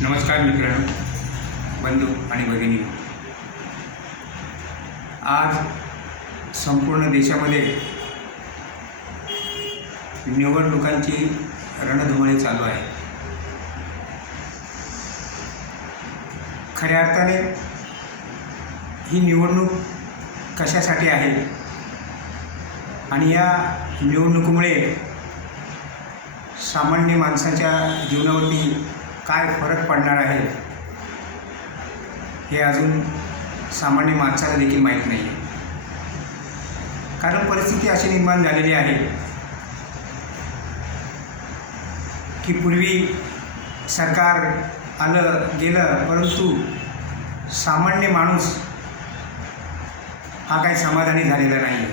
नमस्कार मित्रांनो बंधू आणि भगिनी. आज संपूर्ण देशामध्ये निवडणुकांची रणधुमाळी चालू आहे. खऱ्या अर्थाने ही निवडणूक कशासाठी आहे? आणि या निवडणुकीमुळे सामान्य माणसाच्या जीवनावरती काय फरक पडणार आहे हे अजून सामान्य माणसाला देखील माहीत नाही आहे कारण परिस्थिती अशी निर्माण झालेली आहे की पूर्वी सरकार आलं गेलं परंतु सामान्य माणूस हा काही समाधानी झालेला नाही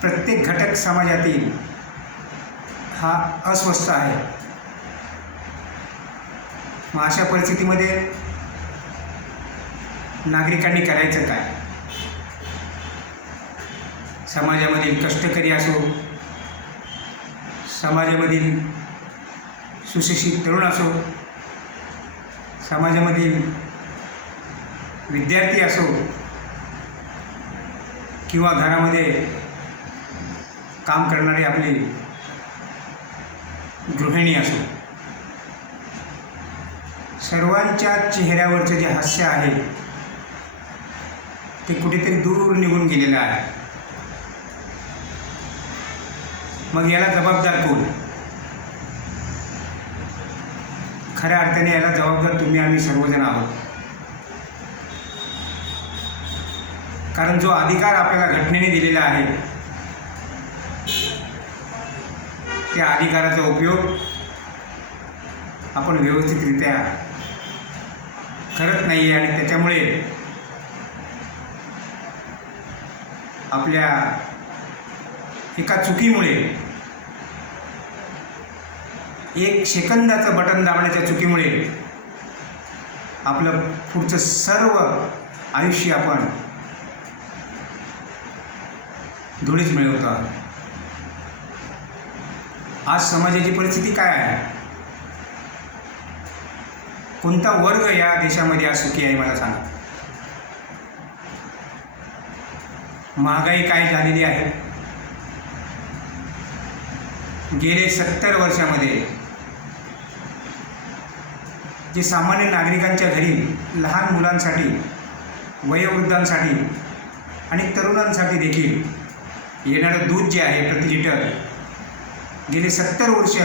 प्रत्येक घटक समाजातील हा अस्वस्थ आहे. मग अशा परिस्थितीमध्ये नागरिकांनी करायचं काय? समाजामधील कष्टकरी असो समाजामधील सुशिक्षित तरुण असो समाजामधील विद्यार्थी असो किंवा घरामध्ये काम करणारे आपली गृहिणी असो. सर्वांच्या चेहऱ्यावरचं जे हास्य आहे ते कुठेतरी दूर निघून गेलेलं आहे. मग याला जबाबदार कोण? खऱ्या अर्थाने याला जबाबदार तुम्ही आम्ही सर्वजण आहोत. कारण जो अधिकार आपल्याला घटनेने दिलेला आहे त्या अधिकाराचा उपयोग आपण व्यवस्थितरित्या करत नाही आहे आणि त्याच्यामुळे आपल्या एका चुकीमुळे एक सेकंदाचं बटन दाबण्याच्या चुकीमुळे आपलं पुढचं सर्व आयुष्य आपण धुळीच मिळवतो. आहोत आज समाजाची परिस्थिती काय आहे? कोणता वर्ग या देशामध्ये आज सुखी आहे मला सांगा. महागाई काय झालेली आहे? गेले सत्तर वर्षामध्ये जे सामान्य नागरिकांच्या घरी लहान मुलांसाठी वयोवृद्धांसाठी आणि तरुणांसाठी देखील येणारं दूध जे आहे प्रति लिटर गेले सत्तर वर्ष.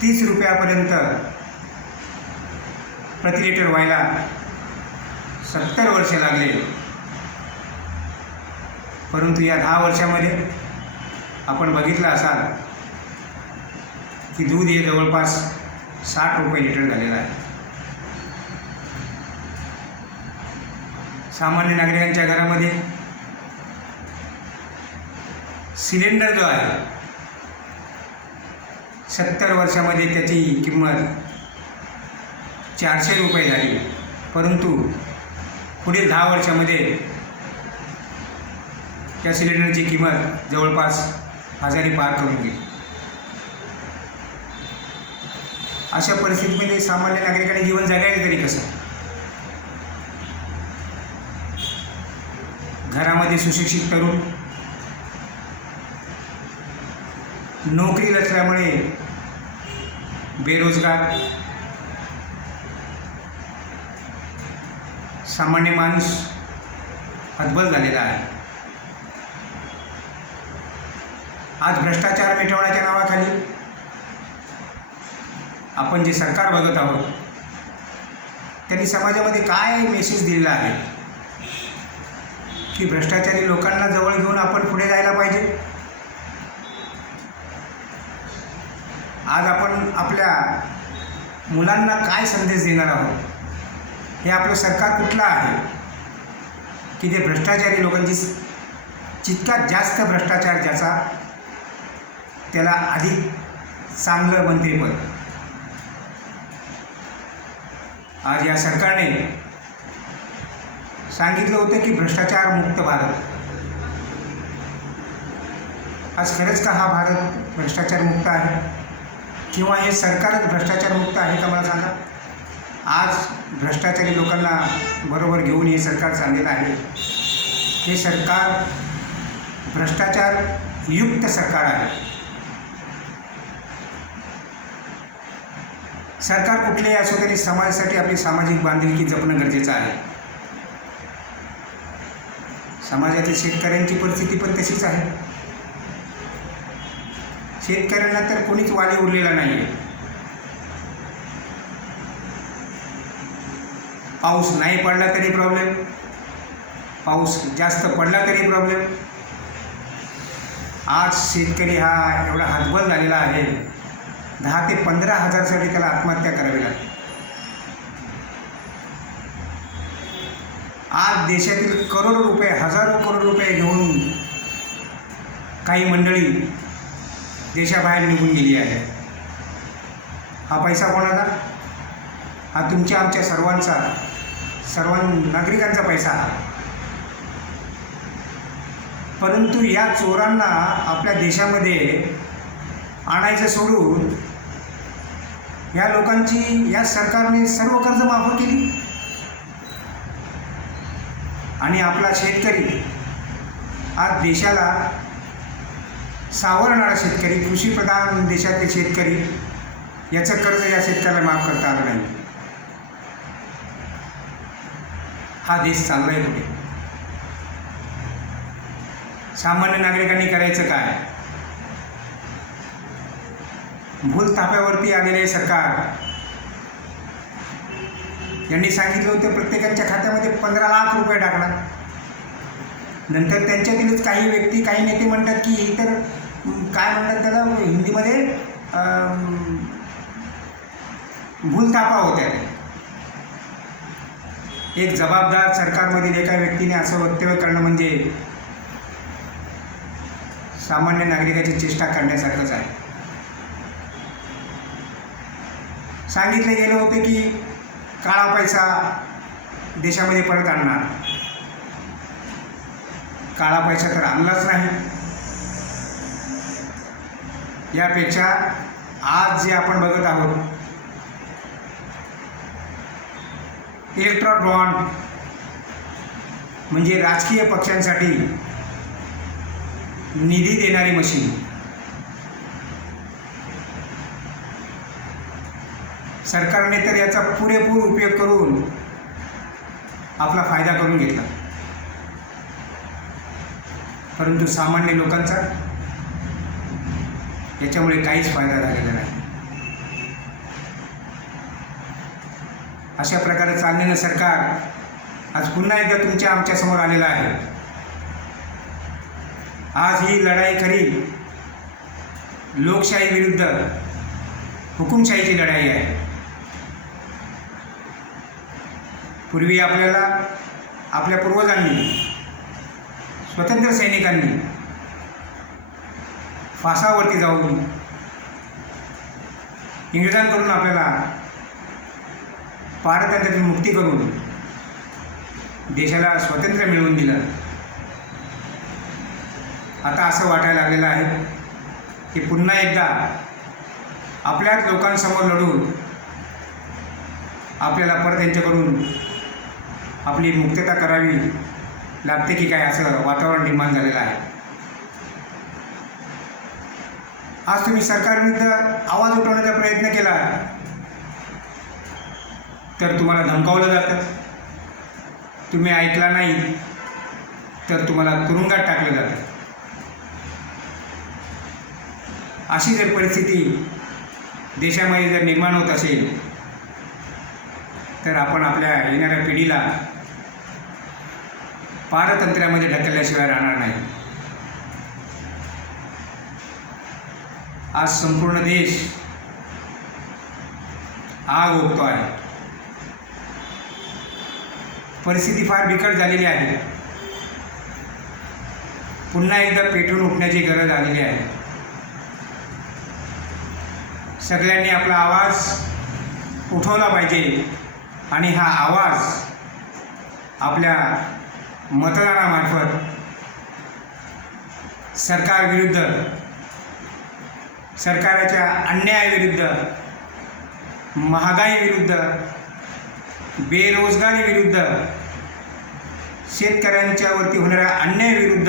तीस रुपयापर्यंत प्रति लिटर व्हायला सत्तर वर्ष लागले. परंतु या दहा वर्षामध्ये आपण बघितलं असाल की दूध हे जवळपास साठ रुपये लिटर झालेलं आहे. सामान्य नागरिकांच्या घरामध्ये सिलेंडर जो आहे सत्तर वर्षामध्ये त्याची किंमत चारशे रुपये झाली. परंतु पुढील दहा वर्षामध्ये त्या सिलेंडरची किंमत जवळपास हजारी पार करून गेली. अशा परिस्थितीमध्ये सामान्य नागरिकांनी जीवन जगायचं तरी कसं? घरामध्ये सुशिक्षित तरुण नोकरी नसल्यामुळे बेरोजगार सामान्य माणूस हतबल झालेला आहे. आज भ्रष्टाचार मिटवण्याच्या नावाखाली आपण जे सरकार बघत आहोत त्यांनी समाजामध्ये काय मेसेज दिलेला आहे? की भ्रष्टाचारी लोकांना जवळ घेऊन आपण पुढे जायला पाहिजे? आज आपण आपल्या मुलांना काय संदेश देणार आहोत? हे आपलं सरकार कुठलं आहे? की ते भ्रष्टाचारी लोकांची जितका जास्त भ्रष्टाचार ज्याचा त्याला अधिक चांगलं मंत्रीपद आज या सरकारने सांगितलं होतं की भ्रष्टाचार मुक्त भारत. आज खरंच का हा भारत भ्रष्टाचार मुक्त आहे? किंवा हे सरकारच भ्रष्टाचारमुक्त आहे का मला सांगा? आज भ्रष्टाचारी लोकांना बरोबर घेऊन हे सरकार चाललेलं आहे. हे सरकार भ्रष्टाचार युक्त सरकार आहे. सरकार कुठलेही असो तरी समाजासाठी आपली सामाजिक बांधिलकी जपणं गरजेचं आहे. समाजातील शेतकऱ्यांची परिस्थिती पण तशीच आहे. शेतकऱ्यांना तर कोणीच वाली उरलेला नाही आहे पाऊस नाही पडला तरी प्रॉब्लेम पाऊस जास्त पडला तरी प्रॉब्लेम आज शेतकरी हा एवढा हातबल झालेला आहे. दहा ते पंधरा हजारसाठी त्याला आत्महत्या करावी लागते. आज देशातील करोडो रुपये हजारो करोड रुपये घेऊन काही मंडळी देशाबाहेर निघून गेली आहे. हा पैसा कोणाचा हा तुमच्या आमच्या सर्वांचा सर्व नागरिकांचा पैसा. परंतु या चोरांना आपल्या देशामध्ये आणायचं सोडून या लोकांची या सरकारने सर्व कर्ज माफ केली. आणि आपला शेतकरी आज देशाला सावरणारा शेतकरी कृषीप्रधान देशातील शेतकरी याचं कर्ज या शेतकऱ्याला माफ करता आलं नाही. हा देश चाललाय कुठे? सामान्य नागरिकांनी करायचं काय? भूल ताप्यावरती आलेले सरकार यांनी सांगितलं होतं प्रत्येकाच्या खात्यामध्ये पंधरा लाख रुपये टाकणार. नंतर त्यांच्यातीलच काही व्यक्ती काही नेते म्हणतात की इथं तर काय म्हणतात त्याला? हिंदीमध्ये अं, भूलथापा होत्या एक जबाबदार सरकारमधील एका व्यक्तीने असं वक्तव्य करणं म्हणजे सामान्य नागरिकाची चेष्टा करण्यासारखंच आहे. सांगितले गेलं होते की काळा पैसा देशामध्ये परत आणणार. काळा पैसा तर आणलाच नाही. यापेक्षा आज जे आपण बघत आहोत इलेक्ट्रॉन बॉन्ड म्हणजे राजकीय पक्षांसाठी निधी देणारी मशीन सरकारने तर याचा पुरेपूर उपयोग करून आपला फायदा करून घेतला. परंतु सामान्य लोकांचा याच्यामुळे काहीच फायदा झालेला नाही. अशा प्रकारे चाललेलं सरकार आज पुन्हा एकदा तुमच्या आमच्यासमोर आलेलं आहे. आज ही लढाई खरी लोकशाही विरुद्ध हुकुमशाहीची लढाई आहे. पूर्वी आपल्याला आपल्या पूर्वजांनी स्वतंत्र सैनिकांनी फासावरती जाऊन इंग्रजांकडून आपल्याला पारतंत्र्यातून मुक्ती करून देशाला स्वातंत्र्य मिळवून दिलं. आता असं वाटायला लागलेलं आहे की पुन्हा एकदा आपल्याच लोकांसमोर लढून आपल्याला परत यांच्याकडून आपली मुक्तता करावी लागते की काय असं वातावरण निर्माण झालेलं आहे. आज तुम्ही सरकारविरुद्ध आवाज उठवण्याचा प्रयत्न केला तर तुम्हाला धमकावलं जातं. तुम्ही ऐकला नाही तर तुम्हाला तुरुंगात टाकलं जातं. अशी जर परिस्थिती देशामध्ये जर निर्माण होत असेल तर आपण आपल्या येणाऱ्या पिढीला पारतंत्र्यामध्ये ढकलल्याशिवाय राहणार नाही. आज संपूर्ण देश आग ओकतो आहे परिस्थिती फार बिकट झालेली आहे. पुन्हा एकदा पेटून उठण्याची गरज आलेली आहे. सगळ्यांनी आपला आवाज उठवला पाहिजे आणि हा आवाज आपल्या मतदानामार्फत सरकारविरुद्ध सरकारच्या अन्यायाविरुद्ध महागाईविरुद्ध बेरोजगारीविरुद्ध शेतकऱ्यांच्यावरती होणाऱ्या अन्यायाविरुद्ध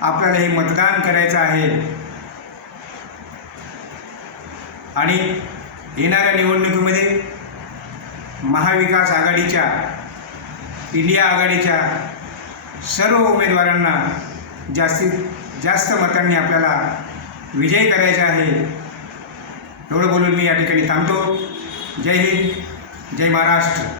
आपल्याला हे मतदान करायचं आहे. आणि येणाऱ्या निवडणुकीमध्ये महाविकास आघाडीच्या इंडिया आघाडीच्या सर्व उमेदवारांना जास्तीत जास्त मतांनी आपल्याला विजयी करायचा आहे. एवढं बोलून मी या ठिकाणी थांबतो. जय हिंद. जय महाराष्ट्र.